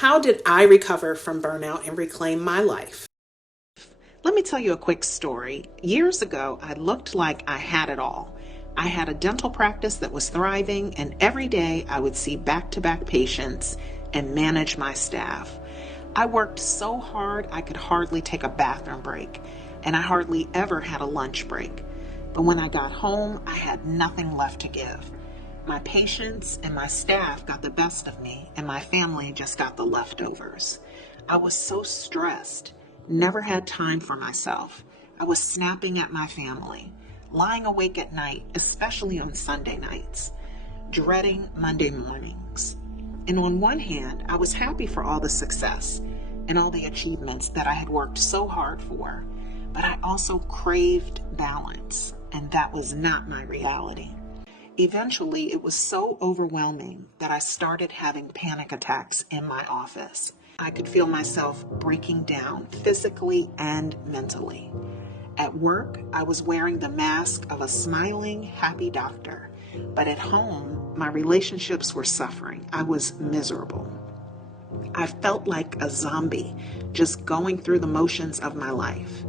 How did I recover from burnout and reclaim my life? Let me tell you a quick story. Years ago, I looked like I had it all. I had a dental practice that was thriving, and every day I would see back-to-back patients and manage my staff. I worked so hard I could hardly take a bathroom break, and I hardly ever had a lunch break. But when I got home, I had nothing left to give. My patients and my staff got the best of me, and my family just got the leftovers. I was so stressed, never had time for myself. I was snapping at my family, lying awake at night, especially on Sunday nights, dreading Monday mornings. And on one hand, I was happy for all the success and all the achievements that I had worked so hard for, but I also craved balance, and that was not my reality. Eventually, it was so overwhelming that I started having panic attacks in my office. I could feel myself breaking down physically and mentally. At work, I was wearing the mask of a smiling, happy doctor, but at home, my relationships were suffering. I was miserable. I felt like a zombie, just going through the motions of my life.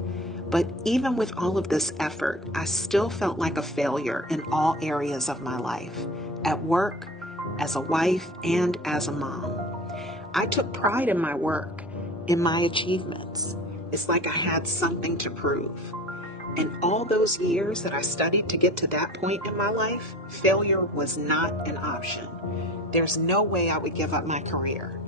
But even with all of this effort, I still felt like a failure in all areas of my life, at work, as a wife, and as a mom. I took pride in my work, in my achievements. It's like I had something to prove. And all those years that I studied to get to that point in my life, failure was not an option. There's no way I would give up my career.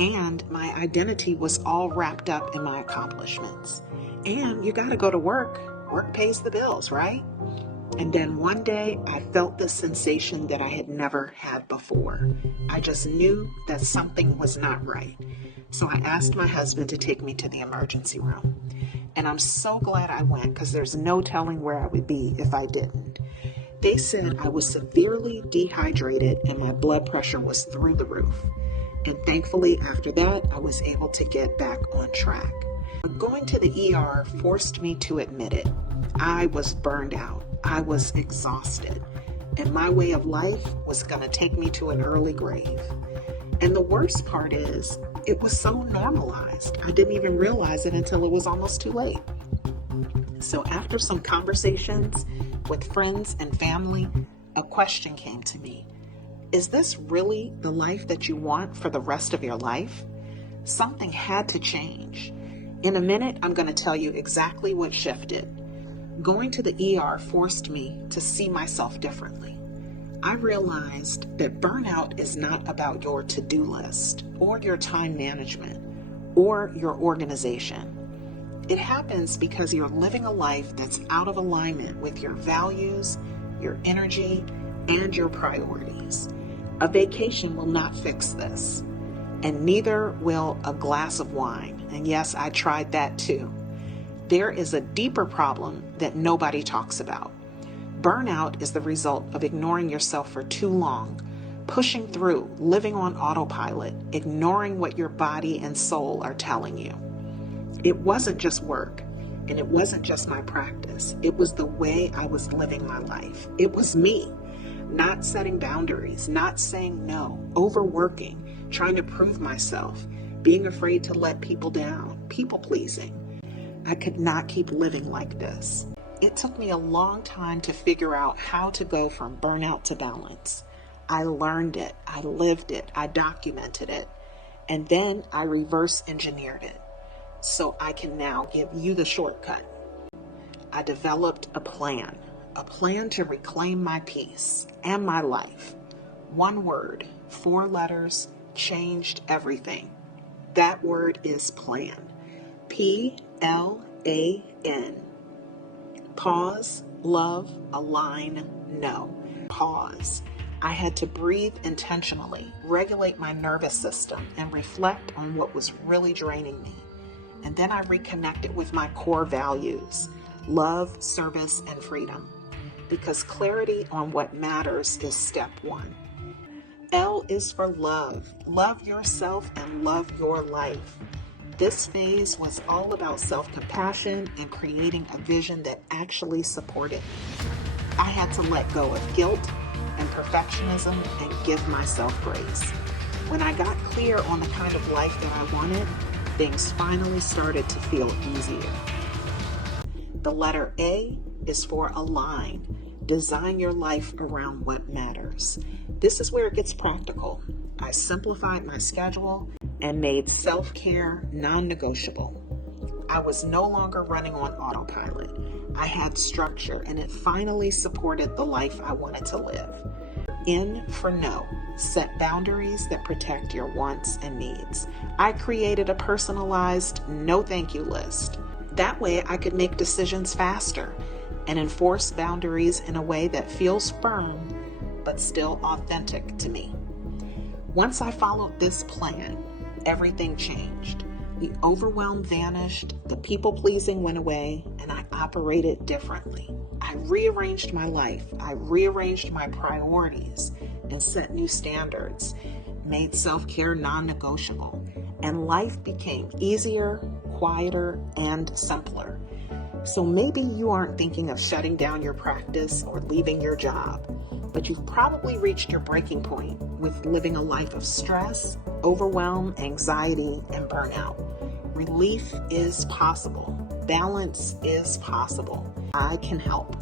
And my identity was all wrapped up in my accomplishments. And you got to go to work. Work pays the bills, right? And then one day I felt this sensation that I had never had before. I just knew that something was not right. So I asked my husband to take me to the emergency room. And I'm so glad I went, because there's no telling where I would be if I didn't. They said I was severely dehydrated and my blood pressure was through the roof. And thankfully, after that, I was able to get back on track. But going to the ER forced me to admit it. I was burned out. I was exhausted. And my way of life was going to take me to an early grave. And the worst part is, it was so normalized. I didn't even realize it until it was almost too late. So after some conversations with friends and family, a question came to me. Is this really the life that you want for the rest of your life? Something had to change. In a minute, I'm going to tell you exactly what shifted. Going to the ER forced me to see myself differently. I realized that burnout is not about your to-do list or your time management or your organization. It happens because you're living a life that's out of alignment with your values, your energy, and your priorities. A vacation will not fix this, and neither will a glass of wine. And yes, I tried that too. There is a deeper problem that nobody talks about. Burnout is the result of ignoring yourself for too long, pushing through, living on autopilot, ignoring what your body and soul are telling you. It wasn't just work, and it wasn't just my practice. It was the way I was living my life. It was me, not setting boundaries, not saying no, overworking, trying to prove myself, being afraid to let people down, people pleasing. I could not keep living like this. It took me a long time to figure out how to go from burnout to balance. I learned it, I lived it, I documented it, and then I reverse engineered it so I can now give you the shortcut. I developed a plan to reclaim my peace and my life. One word, 4 letters, changed everything. That word is plan. P-L-A-N. Pause, love, align, know. Pause. I had to breathe intentionally, regulate my nervous system, and reflect on what was really draining me. And then I reconnected with my core values, love, service, and freedom. Because clarity on what matters is step 1. L is for love. Love yourself and love your life. This phase was all about self-compassion and creating a vision that actually supported me. I had to let go of guilt and perfectionism and give myself grace. When I got clear on the kind of life that I wanted, things finally started to feel easier. The letter A is for align. Design your life around what matters. This is where it gets practical. I simplified my schedule and made self-care non-negotiable. I was no longer running on autopilot. I had structure, and it finally supported the life I wanted to live. N for no. Set boundaries that protect your wants and needs. I created a personalized no thank you list. That way I could make decisions faster and enforce boundaries in a way that feels firm but still authentic to me. Once I followed this plan, everything changed. The overwhelm vanished, the people-pleasing went away, and I operated differently. I rearranged my life, I rearranged my priorities, and set new standards, made self-care non-negotiable, and life became easier, quieter, and simpler. So maybe you aren't thinking of shutting down your practice or leaving your job, but you've probably reached your breaking point with living a life of stress, overwhelm, anxiety, and burnout. Relief is possible. Balance is possible. I can help.